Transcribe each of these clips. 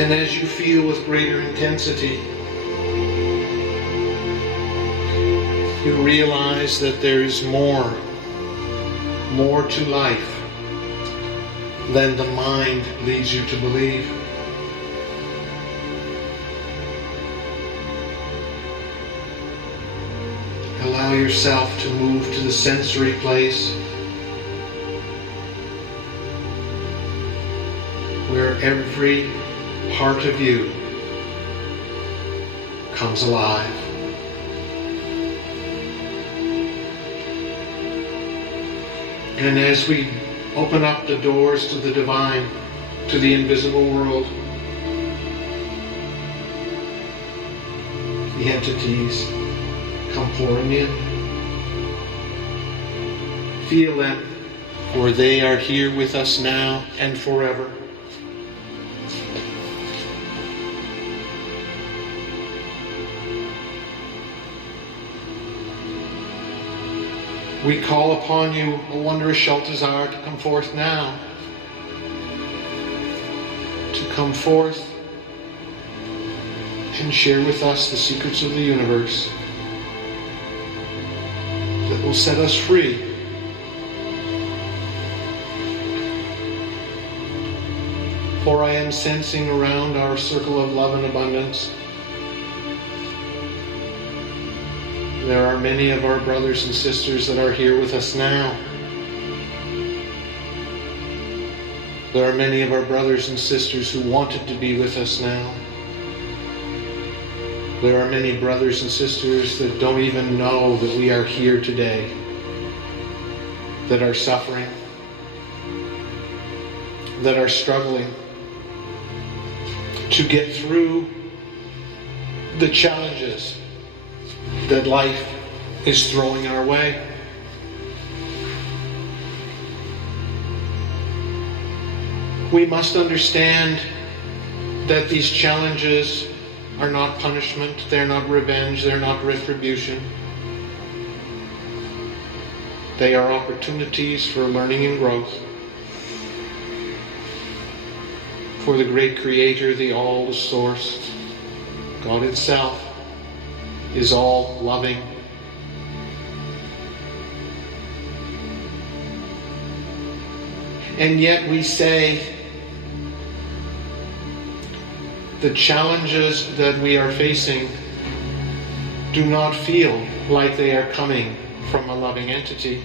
And as you feel with greater intensity, you realize that there is more to life than the mind leads you to believe. Allow yourself to move to the sensory place where every part of you comes alive. And as we open up the doors to the divine, to the invisible world, the entities come pouring in. Feel them, for they are here with us now and forever. We call upon you, O wondrous Shaltazar, to come forth now. To come forth and share with us the secrets of the universe that will set us free. For I am sensing around our circle of love and abundance, there are many of our brothers and sisters that are here with us now. There are many of our brothers and sisters who wanted to be with us now. There are many brothers and sisters that don't even know that we are here today, that are suffering, that are struggling to get through the challenges that life is throwing our way. We must understand that these challenges are not punishment, they're not revenge, they're not retribution. They are opportunities for learning and growth. For the great Creator, the All, the Source, God itself, is all loving. And yet we say the challenges that we are facing do not feel like they are coming from a loving entity.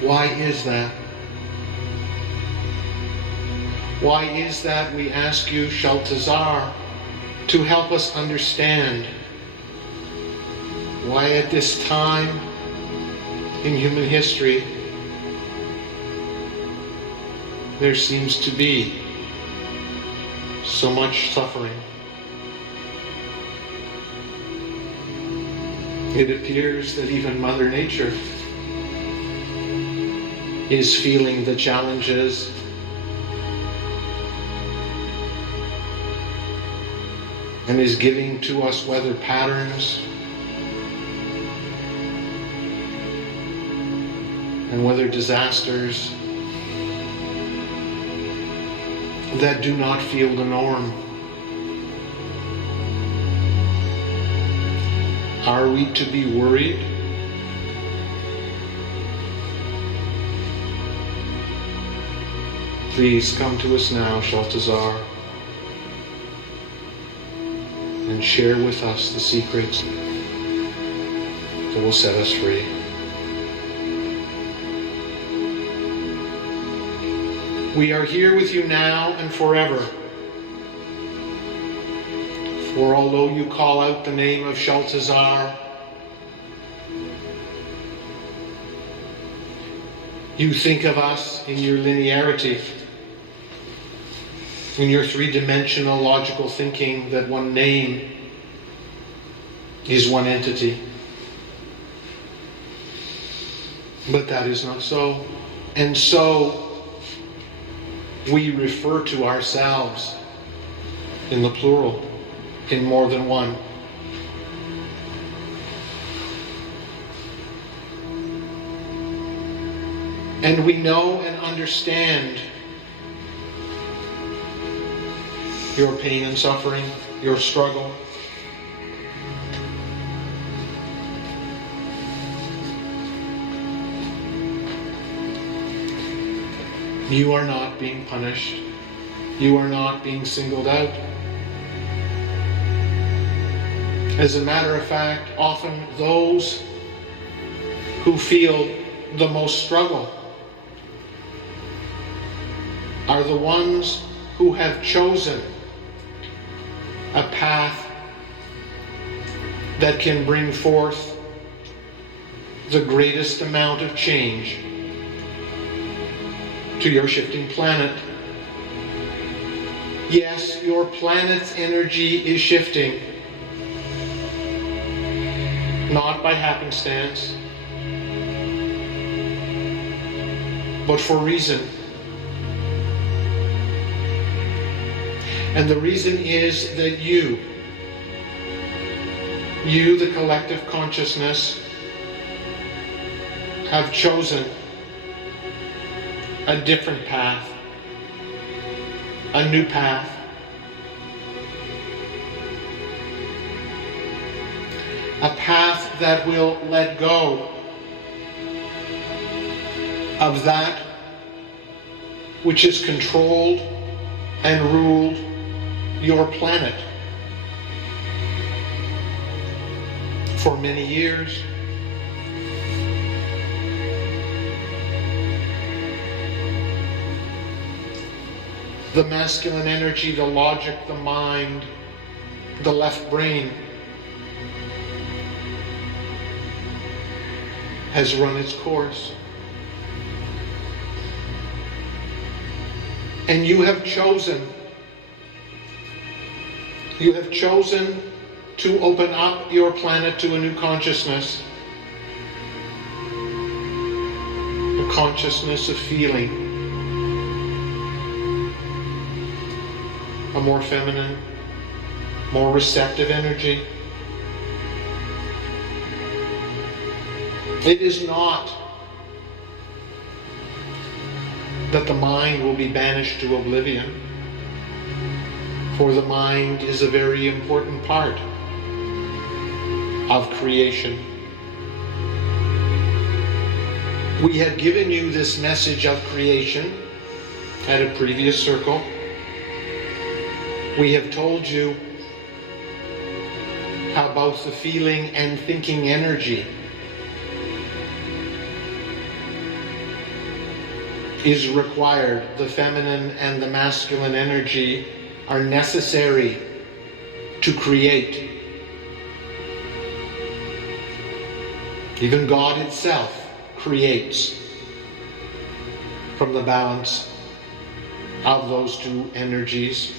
Why is that? Why is that, we ask you, Shaltazar, to help us understand why at this time in human history there seems to be so much suffering. It appears that even Mother Nature is feeling the challenges and is giving to us weather patterns and weather disasters that do not feel the norm. Are we to be worried? Please come to us now, Shaltazar, and share with us the secrets that will set us free. We are here with you now and forever. For although you call out the name of Shaltazar, you think of us in your linearity, in your three-dimensional logical thinking that one name is one entity. But that is not so. And so we refer to ourselves in the plural, in more than one. And we know and understand your pain and suffering, your struggle. You are not being punished. You are not being singled out. As a matter of fact, often those who feel the most struggle are the ones who have chosen a path that can bring forth the greatest amount of change to your shifting planet. Yes, your planet's energy is shifting, not by happenstance, but for reason. And the reason is that you, the collective consciousness, have chosen a different path, a new path. A path that will let go of that which has controlled and ruled your planet for many years. The masculine energy, the logic, the mind, the left brain has run its course. And you have chosen to open up your planet to a new consciousness. A consciousness of feeling. A more feminine, more receptive energy. It is not that the mind will be banished to oblivion, for the mind is a very important part of creation. We have given you this message of creation at a previous circle. We have told you how both the feeling and thinking energy is required. The feminine and the masculine energy are necessary to create. Even God itself creates from the balance of those two energies.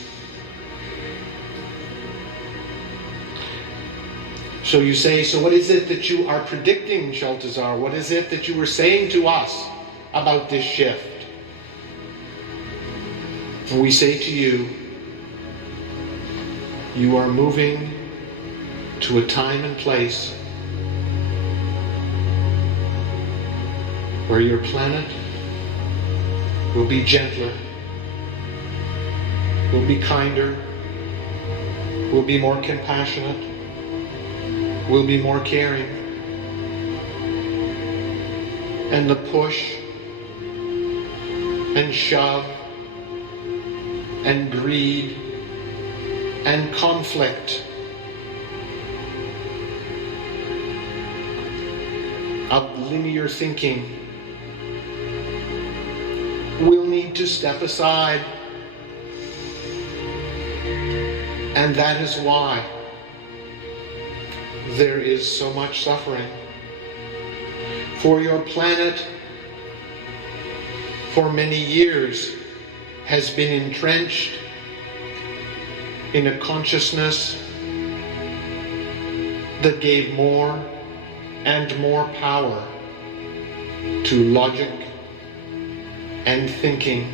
So you say, so what is it that you are predicting, Shaltazar? What is it that you were saying to us about this shift? And we say to you, you are moving to a time and place where your planet will be gentler, will be kinder, will be more compassionate, will be more caring. And the push and shove and greed and conflict of linear thinking will need to step aside. And that is why there is so much suffering. For your planet, for many years, has been entrenched in a consciousness that gave more and more power to logic and thinking.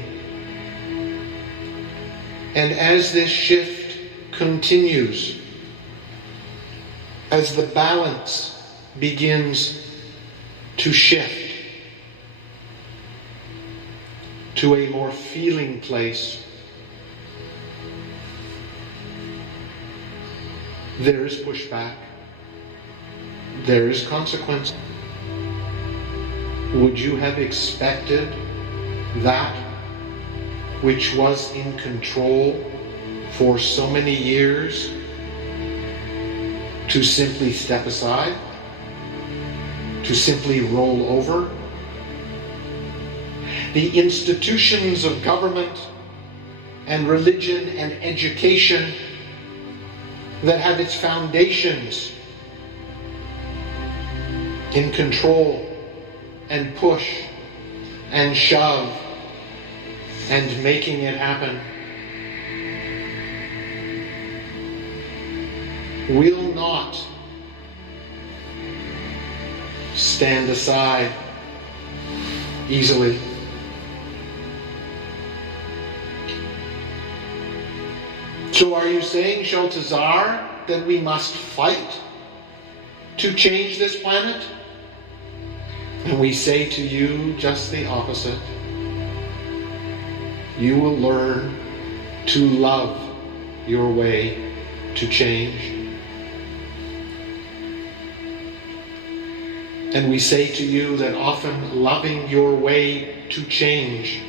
And as this shift continues, as the balance begins to shift to a more feeling place, there is pushback. There is consequence. Would you have expected that which was in control for so many years to simply step aside? To simply roll over? The institutions of government and religion and education that have its foundations in control and push and shove and making it happen will not stand aside easily. So are you saying, Shaltazar, that we must fight to change this planet? And we say to you just the opposite. You will learn to love your way to change. And we say to you that often loving your way to change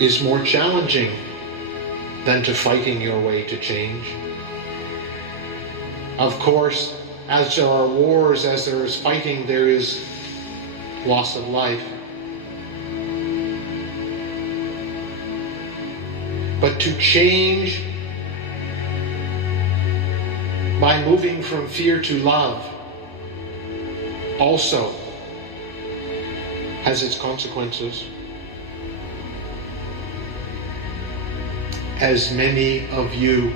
is more challenging than to fighting your way to change. Of course, as there are wars, as there is fighting, there is loss of life. But to change by moving from fear to love also has its consequences. As many of you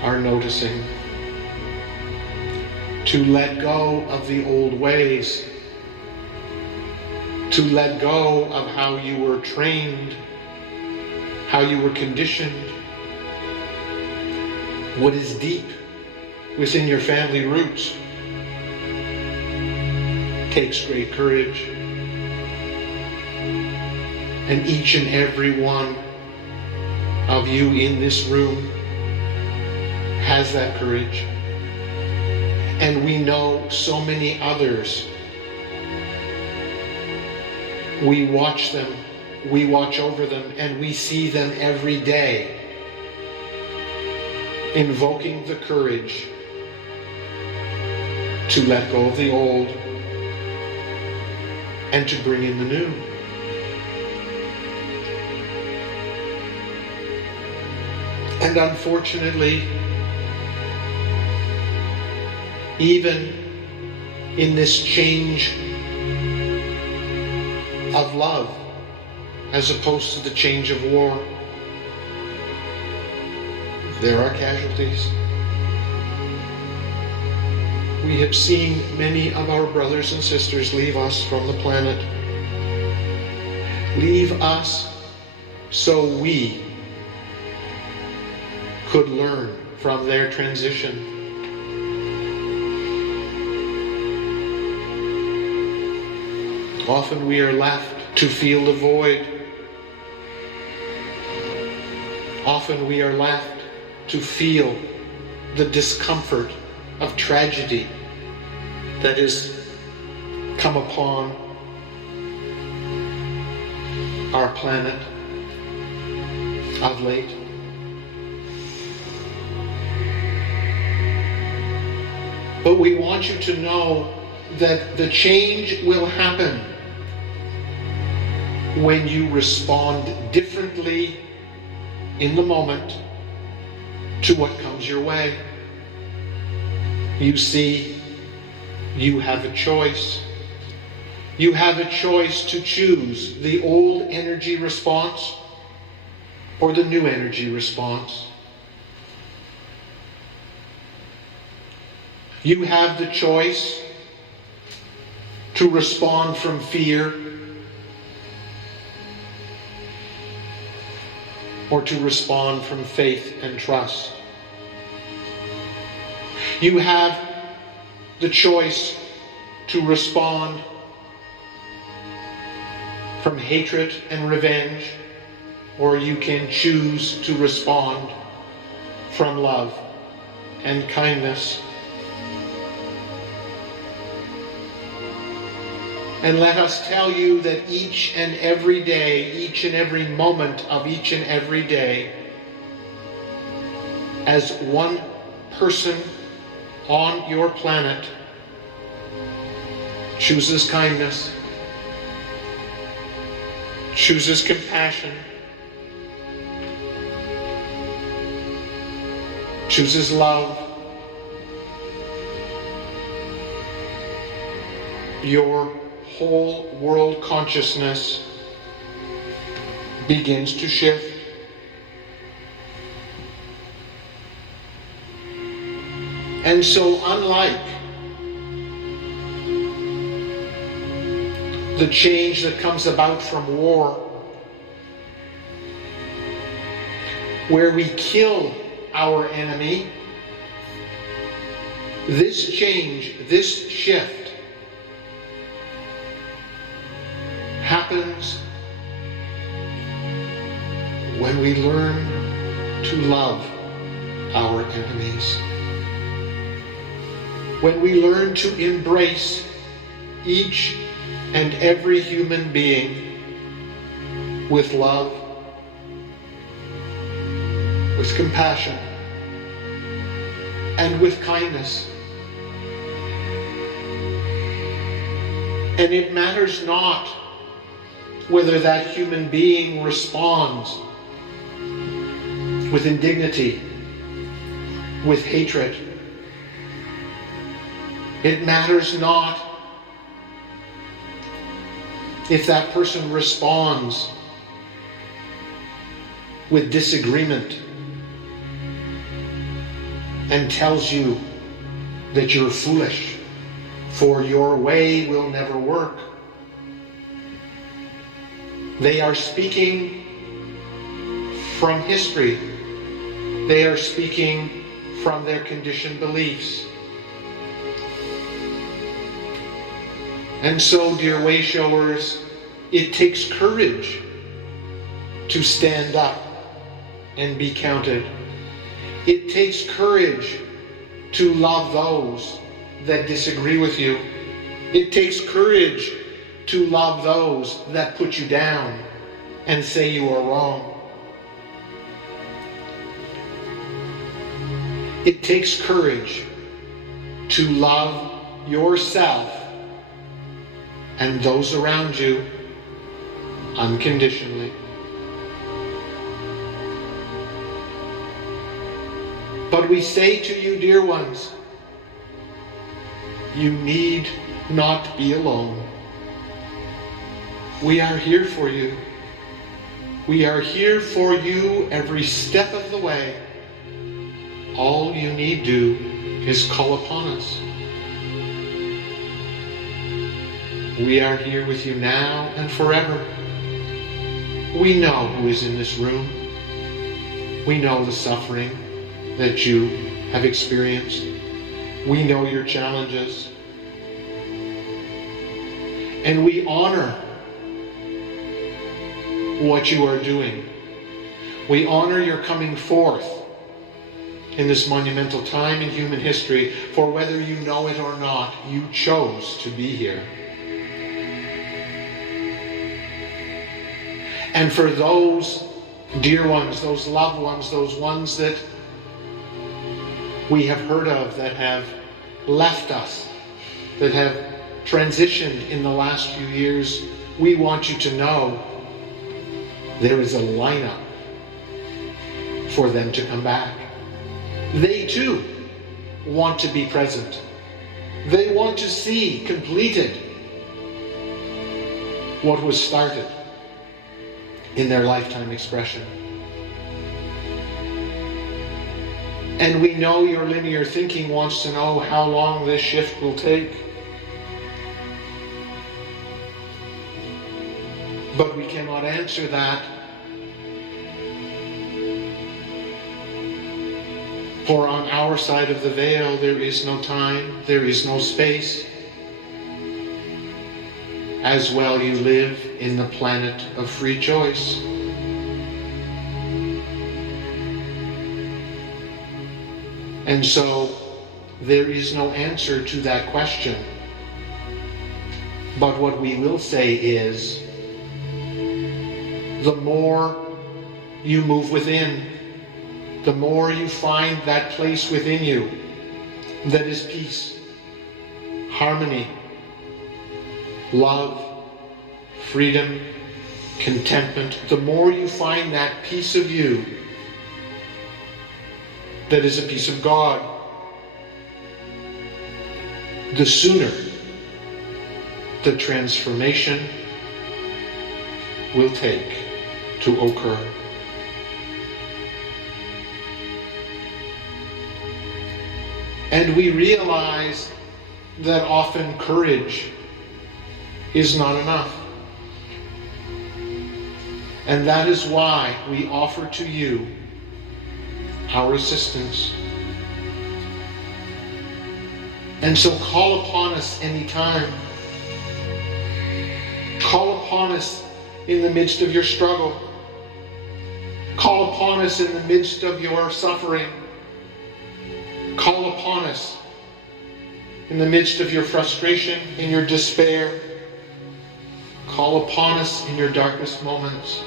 are noticing, to let go of the old ways, to let go of how you were trained, how you were conditioned, what is deep within your family roots, takes great courage. And each and every one of you in this room has that courage. And we know so many others. We watch them, we watch over them, and we see them every day invoking the courage to let go of the old and to bring in the new. And unfortunately, even in this change of love, as opposed to the change of war, there are casualties. We have seen many of our brothers and sisters leave us from the planet. Leave us so we could learn from their transition. Often we are left to feel the void. Often we are left to feel the discomfort of tragedy that has come upon our planet of late. But we want you to know that the change will happen when you respond differently in the moment to what comes your way. You see, you have a choice. You have a choice to choose the old energy response or the new energy response. You have the choice to respond from fear or to respond from faith and trust. You have the choice to respond from hatred and revenge, or you can choose to respond from love and kindness. And let us tell you that each and every day, each and every moment of each and every day, as one person on your planet chooses kindness, chooses compassion, chooses love, your whole world consciousness begins to shift. And so, unlike the change that comes about from war, where we kill our enemy, this change, this shift, happens when we learn to love our enemies. When we learn to embrace each and every human being with love, with compassion, and with kindness. And it matters not whether that human being responds with indignity, with hatred. It matters not if that person responds with disagreement and tells you that you're foolish, for your way will never work. They are speaking from history. They are speaking from their conditioned beliefs. And so, dear wayshowers, it takes courage to stand up and be counted. It takes courage to love those that disagree with you. It takes courage to love those that put you down and say you are wrong. It takes courage to love yourself and those around you unconditionally. But we say to you, dear ones, you need not be alone. We are here for you. We are here for you every step of the way. All you need do is call upon us. We are here with you now and forever. We know who is in this room. We know the suffering that you have experienced. We know your challenges. And we honor what you are doing. We honor your coming forth in this monumental time in human history, for whether you know it or not, you chose to be here. And for those dear ones, those loved ones, those ones that we have heard of that have left us, that have transitioned in the last few years, we want you to know there is a lineup for them to come back. They too want to be present. They want to see completed what was started in their lifetime expression. And we know your linear thinking wants to know how long this shift will take. But we cannot answer that. For on our side of the veil, there is no time, there is no space. As well, you live in the planet of free choice. And so there is no answer to that question. But what we will say is, the more you move within, the more you find that place within you that is peace, harmony, love, freedom, contentment, the more you find that piece of you that is a piece of God, the sooner the transformation will take to occur. And we realize that often courage is not enough. And that is why we offer to you our assistance. And so call upon us anytime. Call upon us in the midst of your struggle. Call upon us in the midst of your suffering. Call upon us in the midst of your frustration, in your despair. Call upon us in your darkest moments.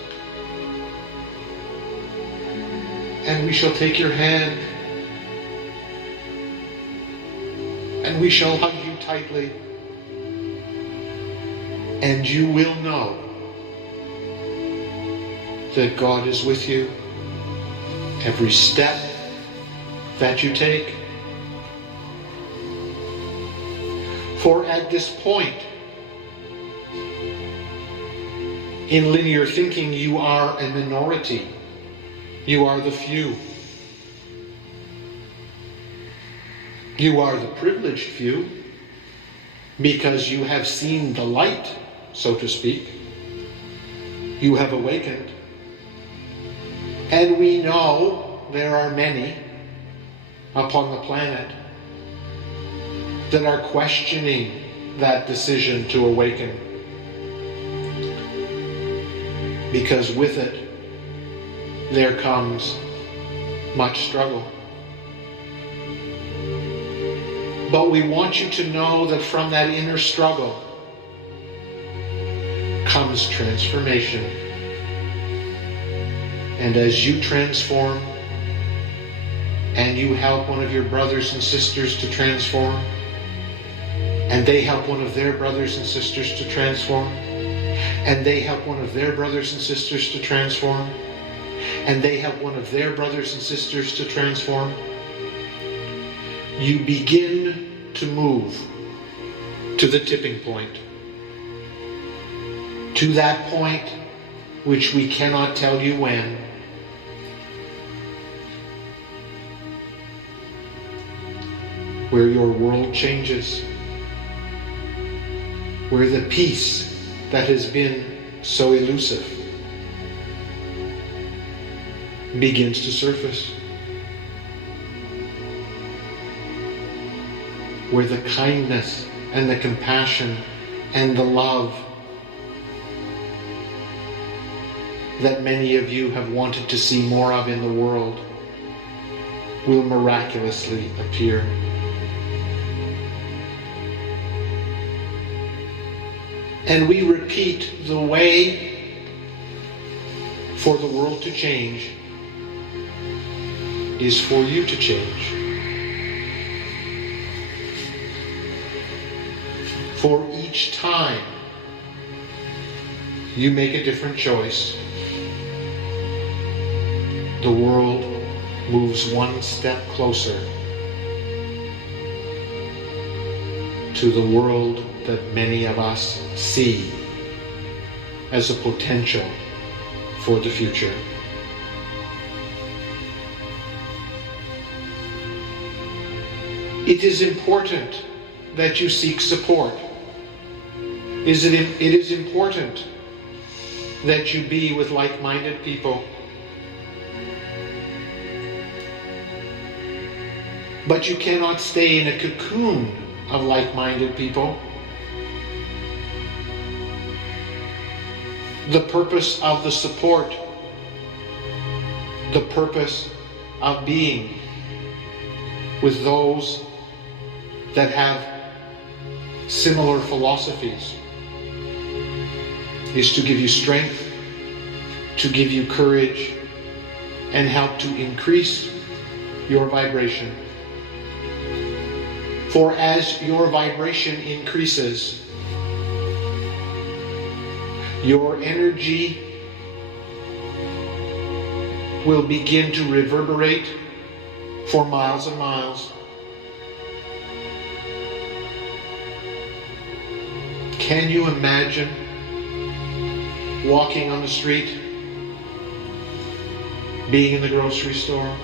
And we shall take your hand, and we shall hug you tightly, and you will know that God is with you every step that you take. For at this point in linear thinking, you are a minority. You are the few. You are the privileged few because you have seen the light, so to speak. You have awakened. And we know there are many upon the planet that are questioning that decision to awaken. Because with it, there comes much struggle. But we want you to know that from that inner struggle comes transformation. And as you transform, and you help one of your brothers and sisters to transform, and they help one of their brothers and sisters to transform, and they help one of their brothers and sisters to transform, and they help one of their brothers and sisters to transform, you begin to move to the tipping point. To that point which we cannot tell you when. Where your world changes. Where the peace that has been so elusive begins to surface. Where the kindness and the compassion and the love that many of you have wanted to see more of in the world will miraculously appear. And we repeat, the way for the world to change is for you to change. For each time you make a different choice, the world moves one step closer to the world that many of us see as a potential for the future. It is important that you seek support. It is important that you be with like-minded people. But you cannot stay in a cocoon of like-minded people. The purpose of the support, the purpose of being with those that have similar philosophies is to give you strength, to give you courage, and help to increase your vibration. For as your vibration increases, your energy will begin to reverberate for miles and miles. Can you imagine walking on the street, being in the grocery store,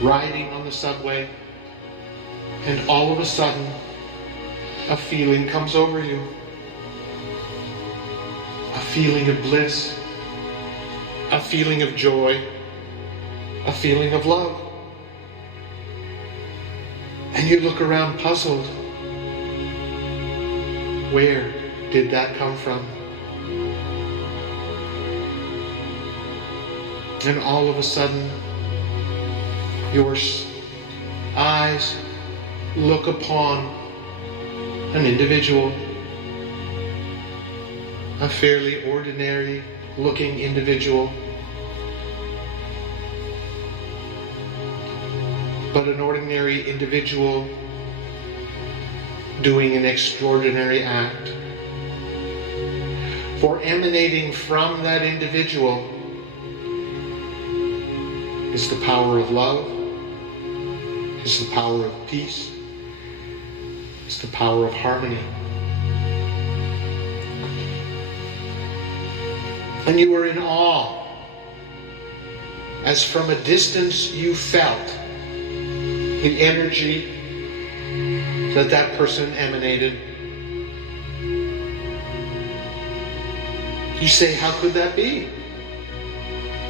riding on the subway, and all of a sudden a feeling comes over you? A feeling of bliss, a feeling of joy, a feeling of love. And you look around puzzled. Where did that come from? And all of a sudden, your eyes look upon an individual, a fairly ordinary looking individual, but an ordinary individual doing an extraordinary act. For emanating from that individual is the power of love, is the power of peace, is the power of harmony. And you were in awe, as from a distance you felt the energy that that person emanated. You say, how could that be?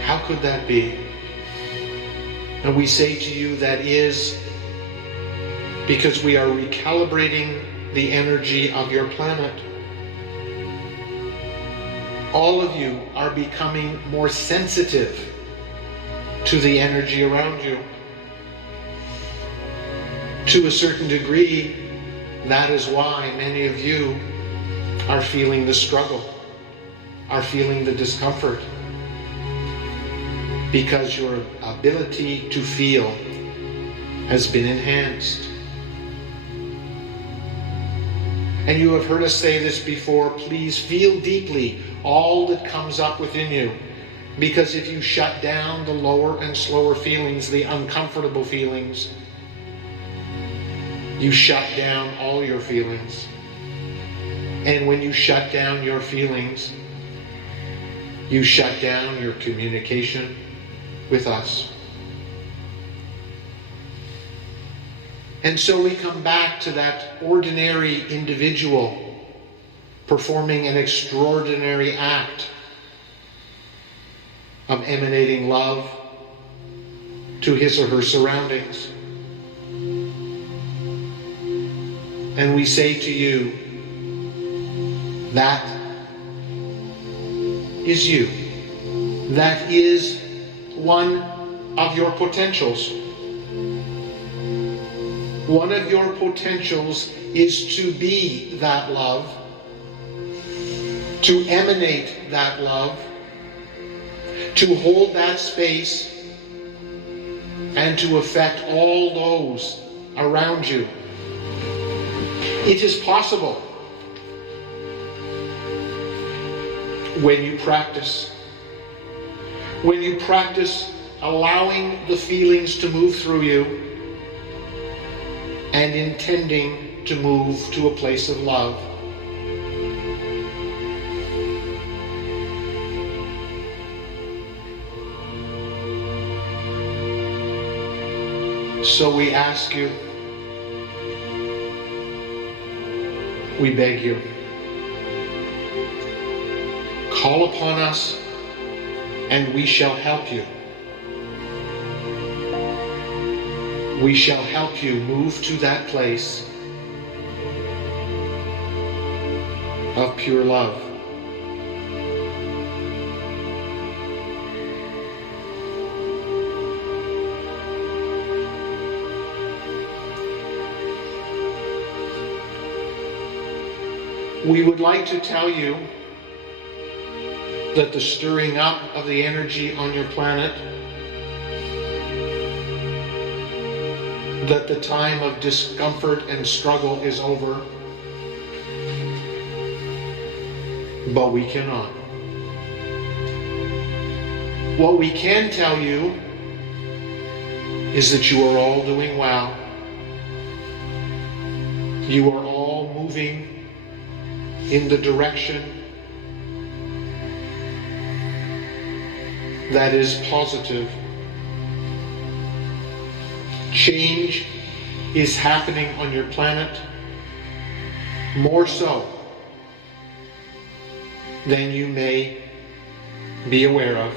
How could that be? And we say to you, that is because we are recalibrating the energy of your planet. All of you are becoming more sensitive to the energy around you. To a certain degree, that is why many of you are feeling the struggle, are feeling the discomfort, because your ability to feel has been enhanced. And you have heard us say this before, please feel deeply all that comes up within you, because if you shut down the lower and slower feelings, the uncomfortable feelings, you shut down all your feelings. And when you shut down your feelings, you shut down your communication with us. And so we come back to that ordinary individual performing an extraordinary act of emanating love to his or her surroundings. And we say to you, that is you. That is one of your potentials. One of your potentials is to be that love, to emanate that love, to hold that space, and to affect all those around you. It is possible when you practice. When you practice allowing the feelings to move through you and intending to move to a place of love. So we ask you, we beg you, call upon us and we shall help you. We shall help you move to that place of pure love. We would like to tell you that the stirring up of the energy on your planet, that the time of discomfort and struggle is over, but we cannot. What we can tell you is that you are all doing well. You are all moving in the direction that is positive. Change is happening on your planet more so than you may be aware of.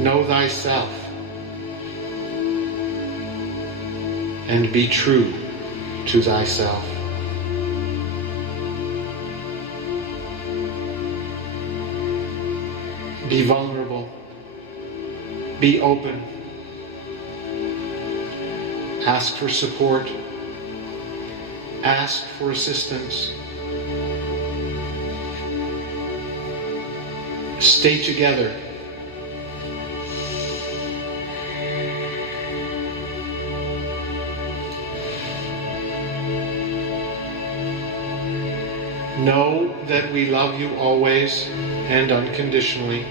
Know thyself and be true to thyself. Be vulnerable. Be open. Ask for support. Ask for assistance. Stay together. Know that we love you always and unconditionally.